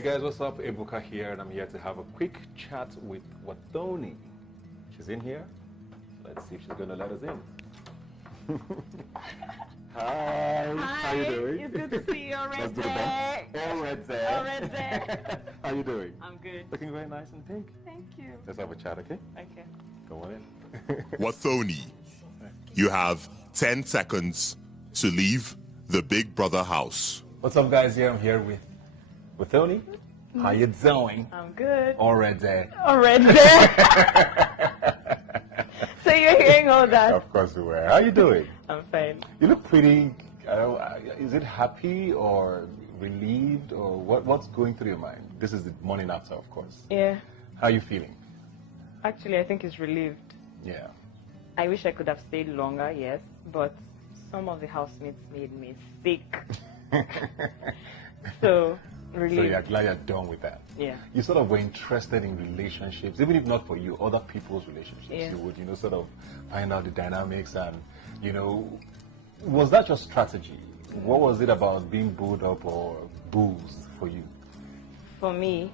Hey guys, what's up? Ebuka here, and I'm here to have a quick chat with Wathoni. She's in here. Let's see if she's gonna let us in. Hi. How you doing? It's good to see you already. Let's do the best. Already. Already. How you doing? I'm good. Looking very nice and pink. Thank you. Let's have a chat, okay? Okay. Go on in. Wathoni, you have 10 seconds to leave the Big Brother house. What's up, guys? Here I'm here with Wathoni. How you doing? I'm good. Already. Already. So you're hearing all that? Of course we were. How you doing? I'm fine. You look pretty. Is it happy or relieved or what's going through your mind? This is the morning after, of course. Yeah. How are you feeling? Actually, I think it's relieved. Yeah. I wish I could have stayed longer, yes, but some of the housemates made me sick. So, relieved. So you're glad you're done with that? Yeah. You sort of were interested in relationships, even if not for you, other people's relationships. Yeah. You would, sort of find out the dynamics and, was that your strategy? What was it about being booed up or boozed for you? For me,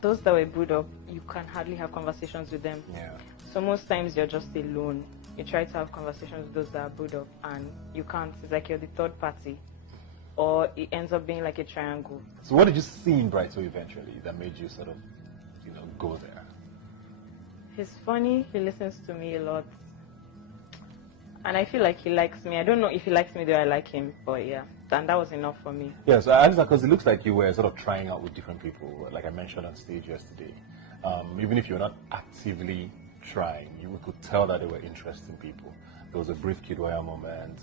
those that were booed up, you can hardly have conversations with them. Yeah. So most times you're just alone. You try to have conversations with those that are booed up and you can't. It's like you're the third party. Or it ends up being like a triangle. So what did you see in Brighto eventually that made you sort of, go there? He's funny. He listens to me a lot. And I feel like he likes me. I don't know if he likes me, though I like him. But yeah, and that was enough for me. Yeah, so because it looks like you were sort of trying out with different people, like I mentioned on stage yesterday. Even if you're not actively trying, you could tell that they were interesting people. There was a brief Kidwaya moment.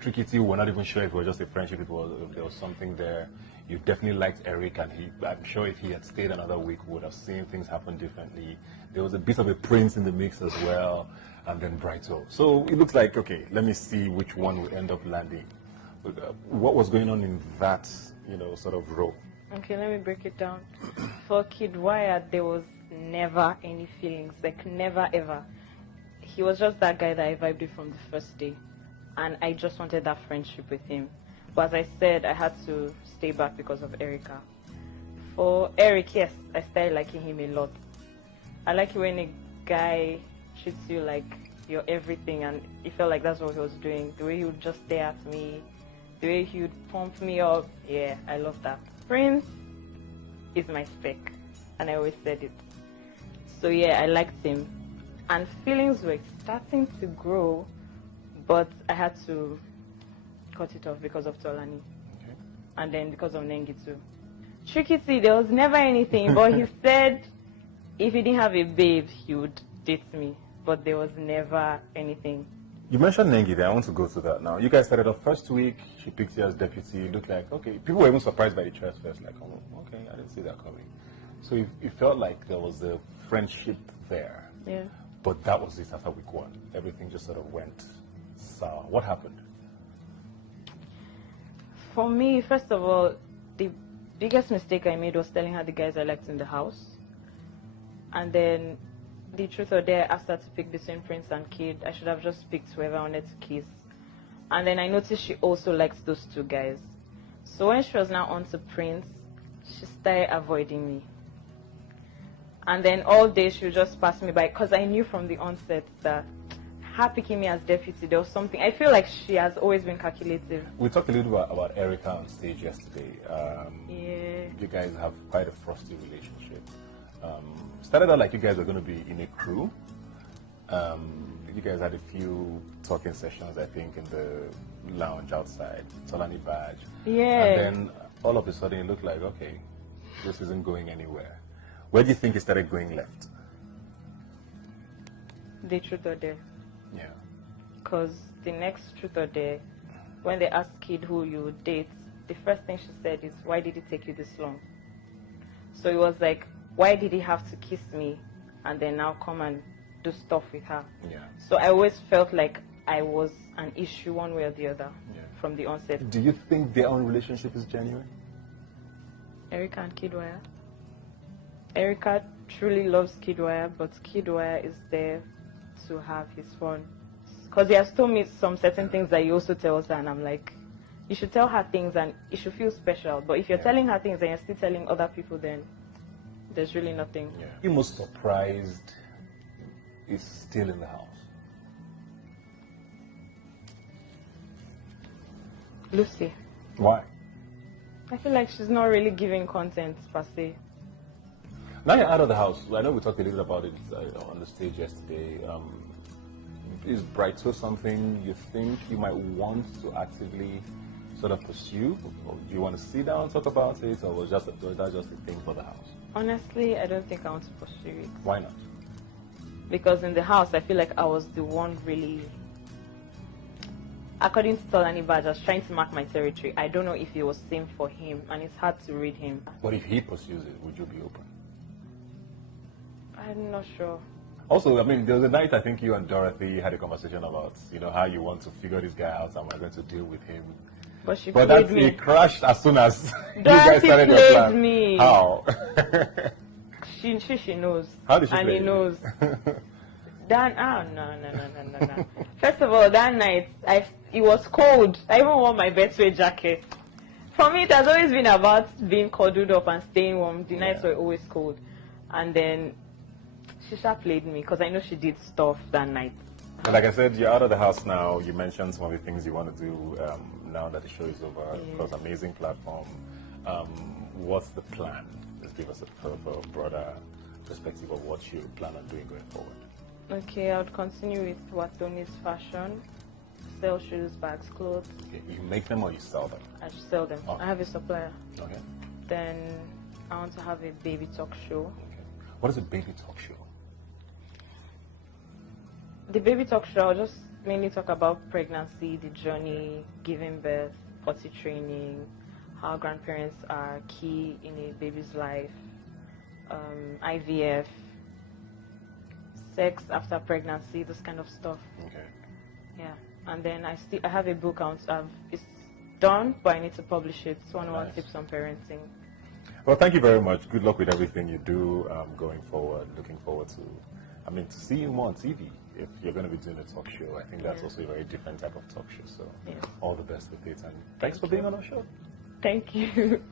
Tricky T, we're not even sure if it was just a friendship, if there was something there. You definitely liked Eric, and I'm sure if he had stayed another week, we would have seen things happen differently. There was a bit of a prince in the mix as well, and then Brighto. So it looks like, okay, let me see which one will end up landing. What was going on in that, sort of role? Okay, let me break it down. For Kidwaya, there was never any feelings, like never ever. He was just that guy that I vibed with from the first day. And I just wanted that friendship with him. But as I said, I had to stay back because of Erica. For Eric, yes, I started liking him a lot. I like it when a guy treats you like you're everything, and it felt like that's what he was doing. The way he would just stare at me, the way he would pump me up. Yeah, I love that. Prince is my spec, and I always said it. So yeah, I liked him. And feelings were starting to grow, but I had to cut it off because of Tolani. Okay. And then because of Nengi too. Tricky T, there was never anything, but he said if he didn't have a babe, he would date me. But there was never anything. You mentioned Nengi there. I want to go to that now. You guys started off first week. She picked you as deputy. It looked like, okay. People were even surprised by the choice first. Like, oh, okay, I didn't see that coming. So it felt like there was a friendship there. Yeah. But that was it after week one. Everything just sort of went sour. What happened? For me, first of all, the biggest mistake I made was telling her the guys I liked in the house. And then, the truth or dare, I asked her to pick between Prince and Kid. I should have just picked whoever I wanted to kiss. And then I noticed she also liked those two guys. So when she was now on to Prince, she started avoiding me. And then all day she would just pass me by, because I knew from the onset that her picking me as deputy, there was something. I feel like she has always been calculative. We talked a little bit about Erica on stage yesterday. Yeah. You guys have quite a frosty relationship. Started out like you guys were going to be in a crew. You guys had a few talking sessions, I think, in the lounge outside, Tolani Badge. Yeah. And then all of a sudden it looked like, okay, this isn't going anywhere. Where do you think it started going left? The truth or dare. Yeah. Because the next truth or dare, when they asked Kid who you would date, the first thing she said is, why did it take you this long? So it was like, why did he have to kiss me and then now come and do stuff with her? Yeah. So I always felt like I was an issue one way or the other from the onset. Do you think their own relationship is genuine? Erica and Kidwaya. Erica truly loves Kidwaya, but Kidwaya is there to have his fun. Because he has told me some certain things that he also tells her, and I'm like, you should tell her things and it should feel special. But if you're telling her things and you're still telling other people, then there's really nothing. Yeah. You're most surprised is still in the house. Lucy. Why? I feel like she's not really giving content per se. Now you're out of the house. I know we talked a little about it on the stage yesterday. Is Brighto something you think you might want to actively sort of pursue? Or do you want to sit down and talk about it, or was that just a thing for the house? Honestly, I don't think I want to pursue it. Why not? Because in the house, I feel like I was the one really, according to Tolani Badge, I was trying to mark my territory. I don't know if it was same for him, and it's hard to read him. But if he pursues it, would you be open? I'm not sure. Also, I mean, there was a night I think you and Dorothy had a conversation about, how you want to figure this guy out and we're going to deal with him. But she But played that's me. It crashed as soon as you guys Dorothy started your played plan. me. How? She knows. How did she and play he you? knows. No. First of all, that night, it was cold. I even wore my bedsweat jacket. For me, it has always been about being cuddled up and staying warm. The nights were always cold. And then Shisha played me because I know she did stuff that night. And like I said, you're out of the house now. You mentioned some of the things you want to do now that the show is over. Of course, amazing platform. What's the plan? Just give us a broader perspective of what you plan on doing going forward. Okay, I would continue with Wathoni's fashion. Sell shoes, bags, clothes. Okay. You make them or you sell them? I should sell them. Okay. I have a supplier. Okay. Then I want to have a baby talk show. Okay. What is a baby talk show? The baby talk show, I'll just mainly talk about pregnancy, the journey, giving birth, potty training, how grandparents are key in a baby's life, IVF, sex after pregnancy, this kind of stuff. Okay. Yeah. And then I have a book out. It's done, but I need to publish it. It's 101 Tips on Parenting. Well, thank you very much. Good luck with everything you do going forward. Looking forward to see you more on TV. If you're going to be doing a talk show, I think that's also a very different type of talk show. So all the best with it. And thanks for being on our show. Thank you.